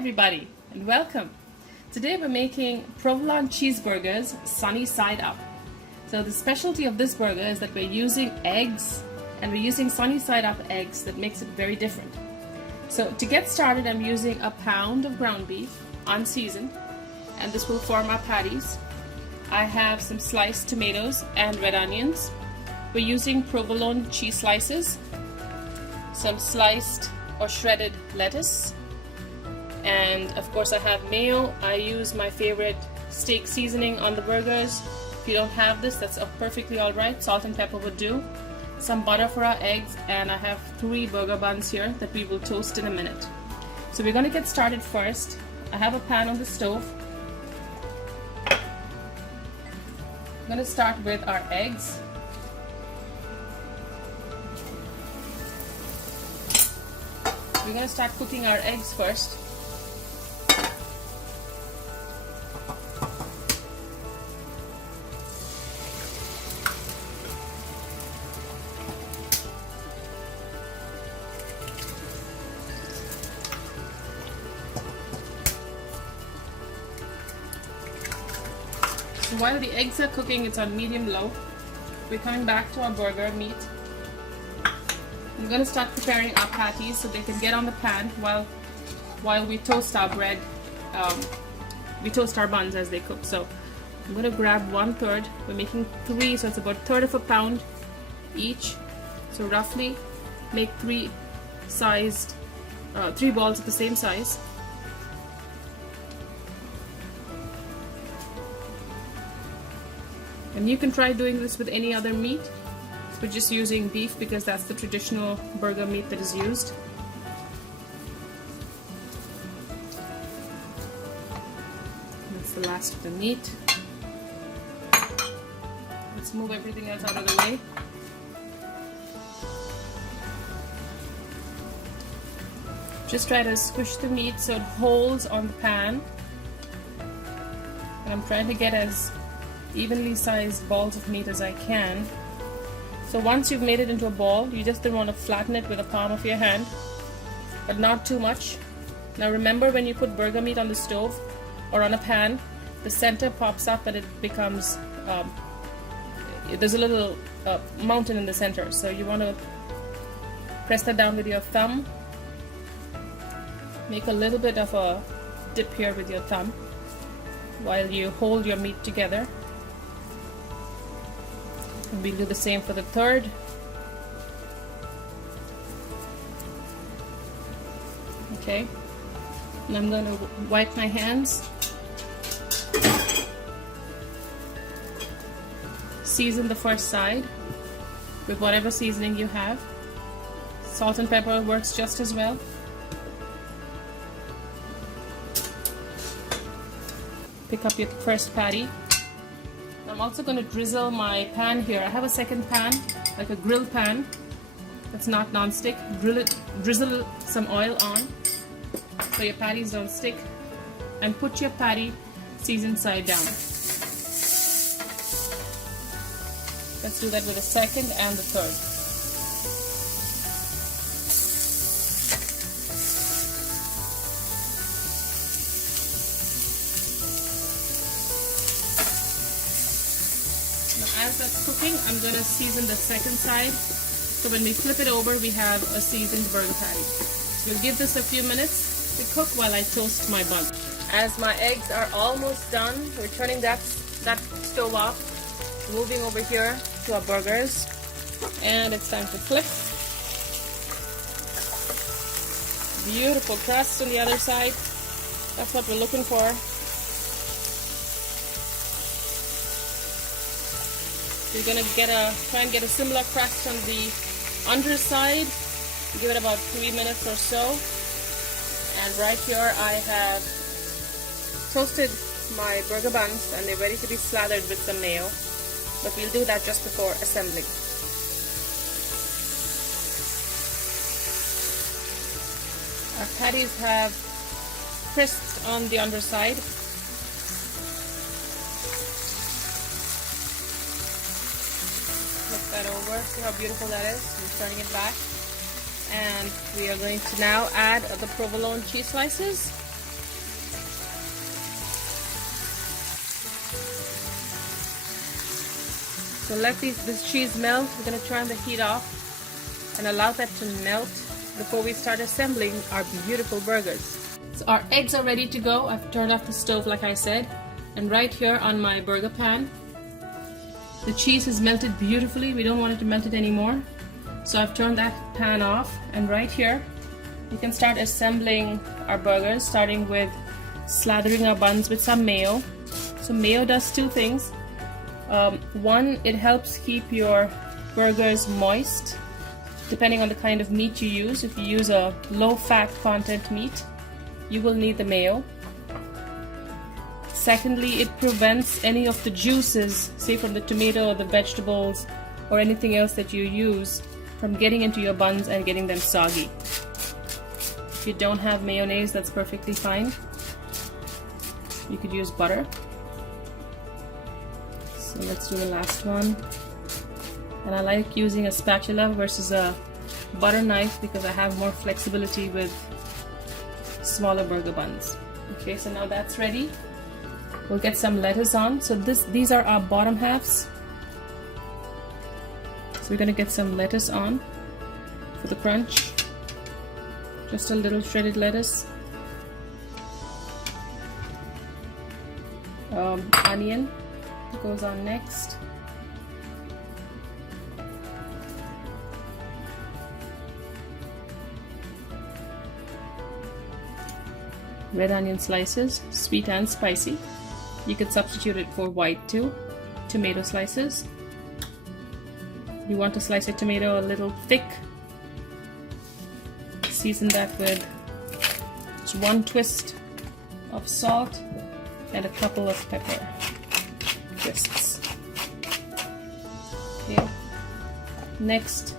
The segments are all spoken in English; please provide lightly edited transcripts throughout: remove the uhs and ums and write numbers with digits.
everybody and welcome. Today we're making provolone cheeseburgers sunny side up. So the specialty of this burger is that we're using eggs, and we're using sunny side up eggs that makes it very different. So to get started, I'm using a pound of ground beef unseasoned, and this will form our patties. I have some sliced tomatoes and red onions. We're using provolone cheese slices, some sliced or shredded lettuce, and of course I have mayo. I use my favorite steak seasoning on the burgers. If you don't have this, that's perfectly alright. Salt and pepper would do. Some butter for our eggs, and I have 3 burger buns here that we will toast in a minute. So we're going to get started first. I have a pan on the stove. I'm going to start with our eggs. We're going to start cooking our eggs first. So while the eggs are cooking, it's on medium-low. We're coming back to our burger meat. I'm going to start preparing our patties so they can get on the pan while we toast our bread. We toast our buns as they cook. So I'm going to grab 1/3. We're making 3, so it's about 1/3 of a pound each. So roughly make 3 balls of the same size. And you can try doing this with any other meat. We're just using beef because that's the traditional burger meat that is used. That's the last of the meat. Let's move everything else out of the way. Just try to squish the meat so it holds on the pan. And I'm trying to get as evenly sized balls of meat as I can. So once you've made it into a ball, you just don't want to flatten it with the palm of your hand, but not too much. Now remember, when you put burger meat on the stove or on a pan, the center pops up and it becomes, there's a little mountain in the center. So you want to press that down with your thumb. Make a little bit of a dip here with your thumb while you hold your meat together. And we'll do the same for the third. Okay, and I'm going to wipe my hands. Season the first side with whatever seasoning you have. Salt and pepper works just as well. Pick up your first patty. I'm also going to drizzle my pan here. I have a second pan, like a grill pan that's not non-stick. Drizzle some oil on so your patties don't stick, and put your patty seasoned side down. Let's do that with the second and the third. As that's cooking, I'm going to season the second side, so when we flip it over we have a seasoned burger patty. So we'll give this a few minutes to cook while I toast my bun. As my eggs are almost done, we're turning that stove off, moving over here to our burgers, and it's time to flip. Beautiful crust on the other side. That's what we're looking for. You're going to try and get a similar crust on the underside. Give it about 3 minutes or so. And right here I have toasted my burger buns, and they're ready to be slathered with some mayo. But we'll do that just before assembling. Our patties have crisps on the underside. Flip that over. See how beautiful that is? I'm turning it back. And we are going to now add the provolone cheese slices. So let this cheese melt. We're going to turn the heat off and allow that to melt before we start assembling our beautiful burgers. So our eggs are ready to go. I've turned off the stove like I said, and right here on my burger pan, the cheese has melted beautifully. We don't want it to melt it anymore. So I've turned that pan off, and right here we can start assembling our burgers, starting with slathering our buns with some mayo. So mayo does two things. One, it helps keep your burgers moist depending on the kind of meat you use. If you use a low fat content meat, you will need the mayo. Secondly, it prevents any of the juices, say from the tomato or the vegetables or anything else that you use, from getting into your buns and getting them soggy. If you don't have mayonnaise, that's perfectly fine. You could use butter. So let's do the last one. And I like using a spatula versus a butter knife because I have more flexibility with smaller burger buns. Okay, so now that's ready. We'll get some lettuce on. So these are our bottom halves. So we're going to get some lettuce on for the crunch. Just a little shredded lettuce. Onion goes on next. Red onion slices, sweet and spicy. You could substitute it for white too. Tomato slices. You want to slice your tomato a little thick. Season that with just 1 twist of salt and a couple of pepper twists. Okay. Next,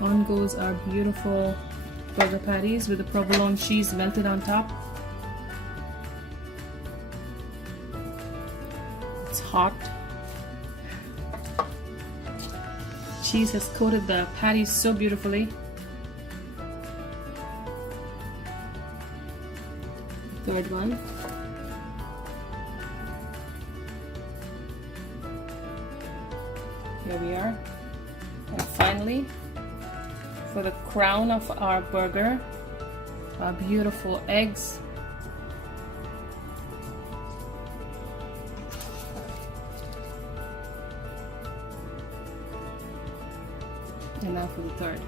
on goes our beautiful burger patties with the provolone cheese melted on top. It's hot. Cheese has coated the patties so beautifully. Third one. Here we are. And finally, for the crown of our burger, our beautiful eggs. And now for the third.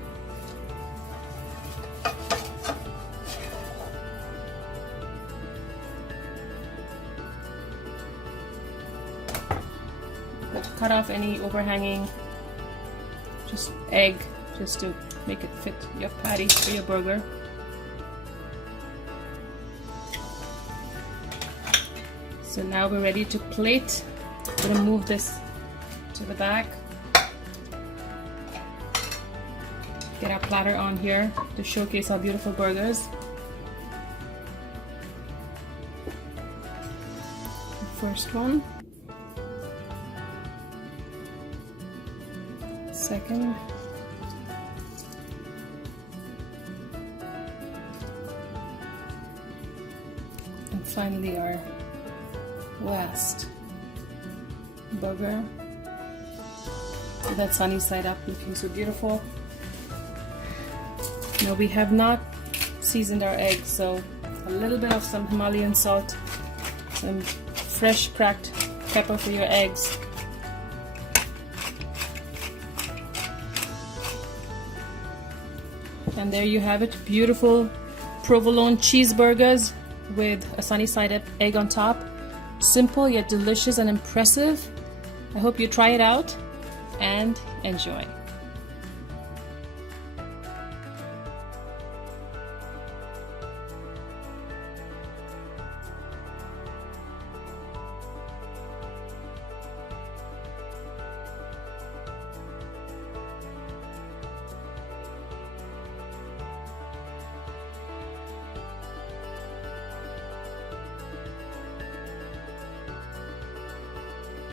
Cut off any overhanging just egg, just to make it fit your patty or your burger. So now we're ready to plate. I'm going to move this to the back. Get our platter on here to showcase our beautiful burgers. The first one. Second. And finally our last burger with that sunny side up looking so beautiful. Now we have not seasoned our eggs, so a little bit of some Himalayan salt, some fresh cracked pepper for your eggs. And there you have it, beautiful provolone cheeseburgers with a sunny side up egg on top. Simple yet delicious and impressive. I hope you try it out and enjoy.